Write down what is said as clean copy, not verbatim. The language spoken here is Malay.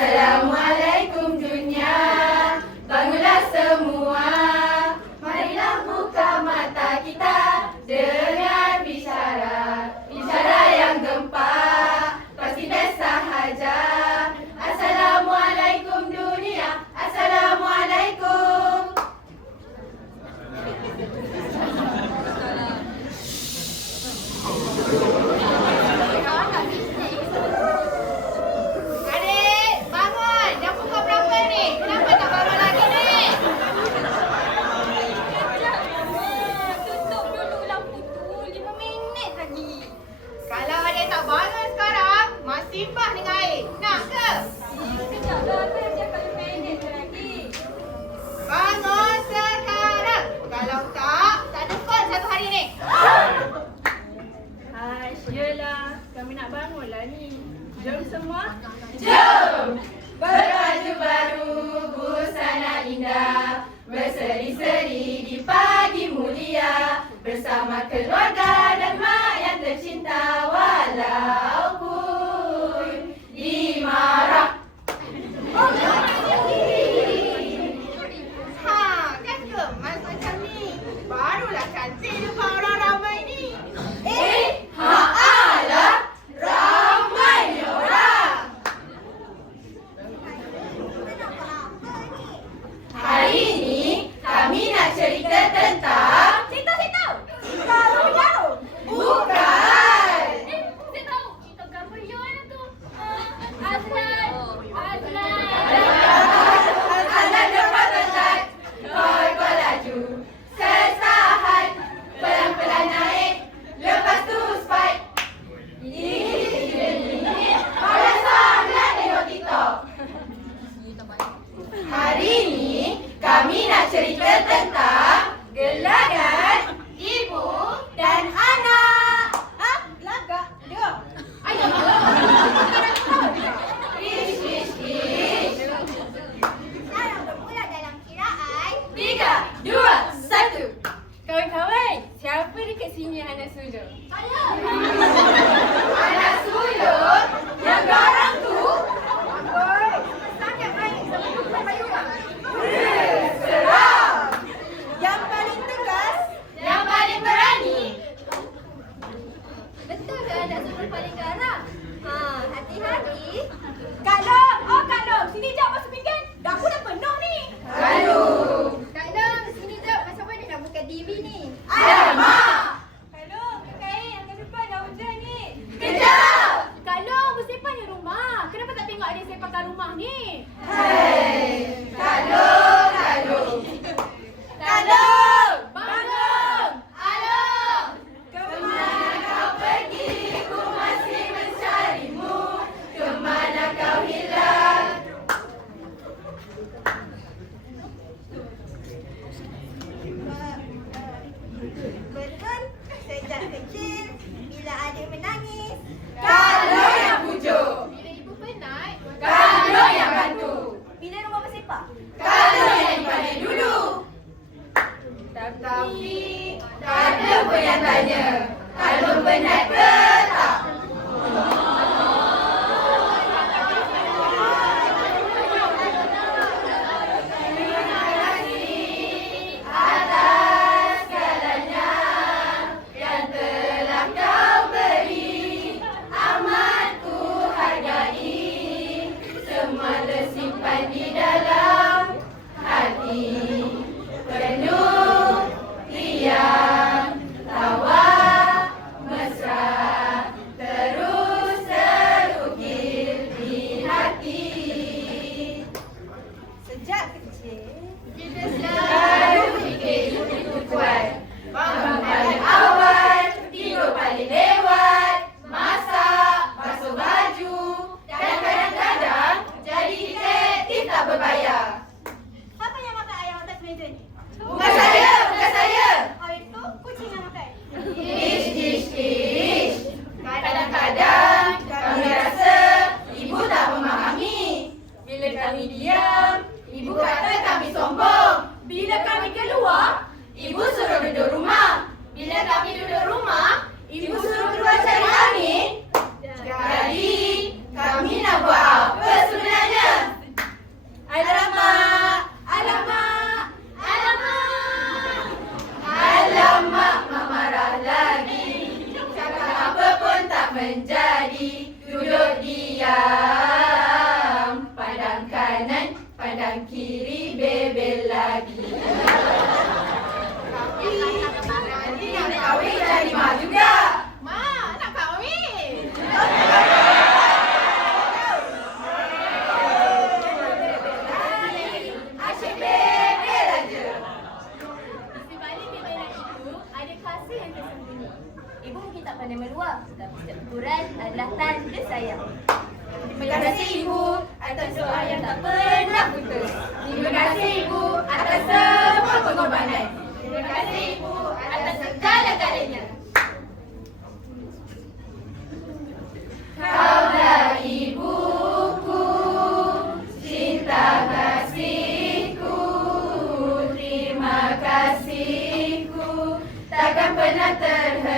Assalamualaikum dunia, bangunlah semua. Marilah buka mata kita, dengar bicara, bicara yang gempa, pasti best sahaja. Assalamualaikum dunia, Assalamualaikum. Simpah dengan air. Nak ke? Sekejaplah, saya akan pendek lagi. Bangun sekarang. Kalau tak ada fun satu hari ni. Yelah, kami nak bangunlah ni. Jom semua. Jom! Berbaju baru, busana indah, berseri-seri di pagi mulia, bersama keluarga dan mak yang tercinta, walaupun dimarah. Kan kemas macam ni. Barulah cantik depan orang ramai ni. Alah, ramainya orang. Hari ini kami nak cerita tentang Cerita. jarum. Bukan. Saya tahu. Cerita gambar Yon tu. Azlan. Azlan lepas telat. Koi laju. Sesaat. Pelan-pelan naik. Lepas tu spike. Ini. Malah sangat tengok TikTok. Hari ini kami nak cerita tentang gelagat ibu dan anak. Gelagak? Dia. Ayo. Ish. Sekarang bermula dalam kiraan 3, 2, 1. Kawan-kawan, siapa dekat sini anak sulung? Anak sulung yang garang tu. sangat baik sama tuan Bayura. Seram. Yang paling tegas, Yang paling berani. betul ke anak sulung paling garang? Hati-hati. Kak Long, sini jap masuk weekend. Dapur dah penuh ni. Lalu. Kak Long, sini jap. Macam mana nak buka TV ni? Alamak. Hello, kain yang depan dah hujan ni. Kejap. Kak Long, bersepah di rumah. Kenapa tak tengok ada sepak kat rumah ni? Hei. Kalung. Kalung. Bangun! Along. Kemana kau pergi? Ku masih mencarimu. Kemana kau hilang? Betul, sejak kecil bila adik menangis, Kalau yang pujuk. Bila ibu penat, Kalau yang bantu. bila rumah bersepak. Kalau yang dipanggil dulu. Tapi tak ada pun yang tanya. Kalau penat ke tak? Terima kasih atas segalanya yang pandai meluah. Tapi setiap tuturan adalah tanda sayang. Terima kasih Ibu atas doa yang tak pernah putus. Terima kasih Ibu atas semua pengorbanan. Terima kasih Ibu atas segala-galanya. Kaulah ibuku, cinta kasihku, terima kasihku, takkan pernah terhenti.